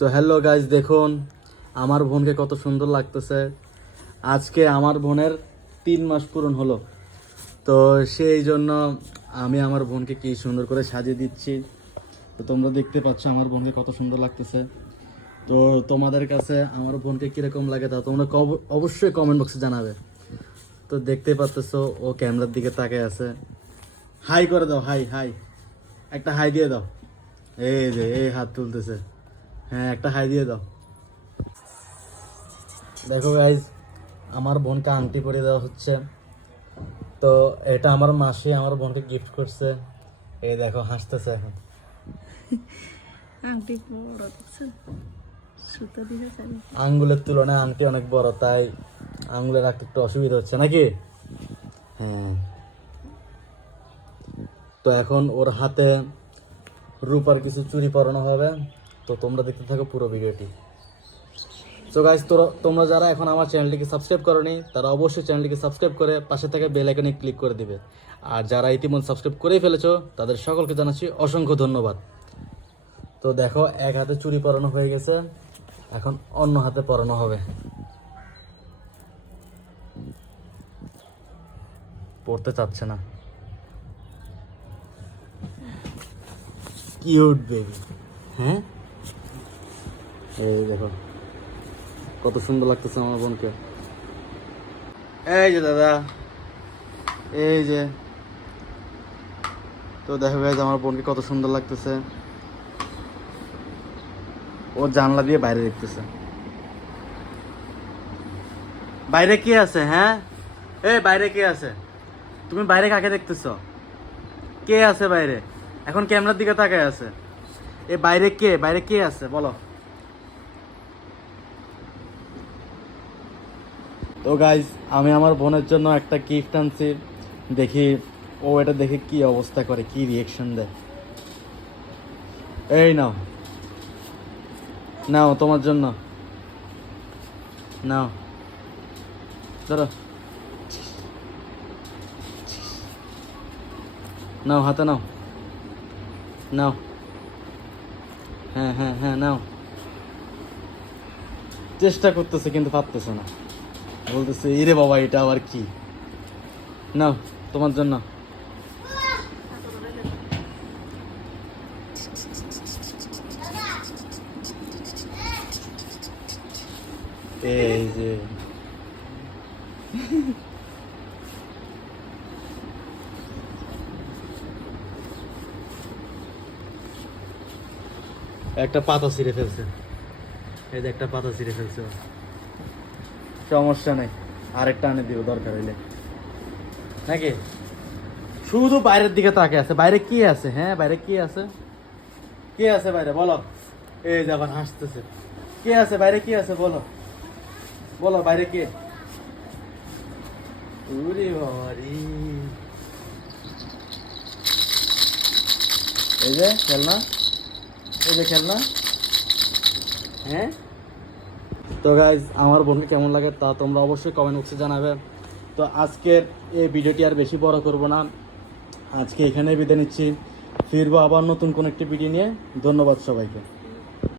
So hello guys দেখুন, আমার বোনকে কত সুন্দর লাগতেছে। আজকে আমার বোনের তিন মাস পূরণ হলো। তো সেই জন্য আমি আমার বোনকে কি সুন্দর করে সাজিয়ে দিচ্ছি। তো তোমরা দেখতে পাচ্ছ আমার বোনকে কত সুন্দর লাগতেছে। তো তোমাদের কাছে আমার বোনকে কীরকম লাগে তা তোমরা অবশ্যই কমেন্ট বক্সে জানাবে। তো দেখতে পাচ্তেছো, ও ক্যামেরার দিকে তাকিয়ে আছে। হাই করে দাও হাই হাই একটা হাই দিয়ে দাও। এই যে, এই হাত তুলতেছে। হ্যাঁ একটা হাই দিয়ে দাও। দেখো গাইজ আমার বোনকে আংটি পরিয়ে দেওয়া হচ্ছে। তো এটা আমার মাসি আমার বোনকে গিফট করছে। এই দেখো হাসতেছে এখন। আংটি বড় সুতো দিয়ে আঙ্গুলের তুলনায় আংটি অনেক বড় তাই আঙ্গুলে রাখতে একটু অসুবিধা হচ্ছে নাকি? হ্যাঁ। তো এখন ওর হাতে রূপার কিছু চুরি পরানো হবে। তো তোমরা দেখতে থাকো পুরো ভিডিওটি। সো গাইজ তোরা তোমরা যারা এখন আমার চ্যানেলটিকে সাবস্ক্রাইব করনি, তারা অবশ্যই চ্যানেলটিকে সাবস্ক্রাইব করে পাশে থেকে বেল আইকনে ক্লিক করে দিবে। আর যারা ইতিমধ্যে সাবস্ক্রাইব করেই ফেলেছো, তাদের সকলকে জানাচ্ছি অসংখ্য ধন্যবাদ। তো দেখো, এক হাতে চুরি পরানো হয়ে গেছে, এখন অন্য হাতে পরানো হবে। পড়তে চাচ্ছে না। কিউট বেবি হ্যাঁ? এই দেখো, কত সুন্দর লাগতেছে আমার বোনকে। এই যে দাদা, এই যে। তো দেখো গাইজ আমার বোনকে কত সুন্দর লাগতেছে। ও জানলা দিয়ে বাইরে দেখতেছে। বাইরে কে আছে হ্যাঁ? এ বাইরে কে আছে? তুমি বাইরে কাকে দেখতেছ? কে আছে বাইরে? এখন ক্যামেরার দিকে তাকায় আছে। এ বাইরে কে? বাইরে কে আছে? বলো। তো গাইজ আমি আমার বোনের জন্য একটা গিফট আনছি। দেখি, ও এটা দেখে কি অবস্থা করে, কি রিয়েকশন দেয়। এই নাও। নাও, তোমার জন্য। নাও। ধরো। নাও, হাতে নাও। নাও। হ্যাঁ হ্যাঁ হ্যাঁ নাও। চেষ্টা করতেছে কিন্তু পারতেছে না। বলতেছে, ইরে বাবা, এটা আবার কি? না তোমার জন্য। এই যে। একটা পাতা ছিঁড়ে ফেলছে। এই যে একটা পাতা ছিঁড়ে ফেলছে। সমস্যা নেই। আরেকটা আনে দিব দরকার হইলে। নাকি? শুধু বাইরের দিকে তাকে আছে। বাইরে কি আছে? হ্যাঁ বাইরে কি আছে? কে আছে বাইরে? বলো। এই যে হাসতেছে। কে আছে? বাইরে কি আছে? বলো। বলো, বাইরে কে? বাবারি। এই যে, খেলনা। এই যে খেলনা। হ্যাঁ? তো গাইজ আমার বোনকে কেমন লাগে তা তোমরা অবশ্যই কমেন্ট বক্সে জানাবে। তো আজকের এই ভিডিওটি আর বেশি বড় করব না। আজকে এখানেই বিদায় নিচ্ছি। ফিরবো আবার নতুন কোনো একটি ভিডিও নিয়ে। ধন্যবাদ সবাইকে।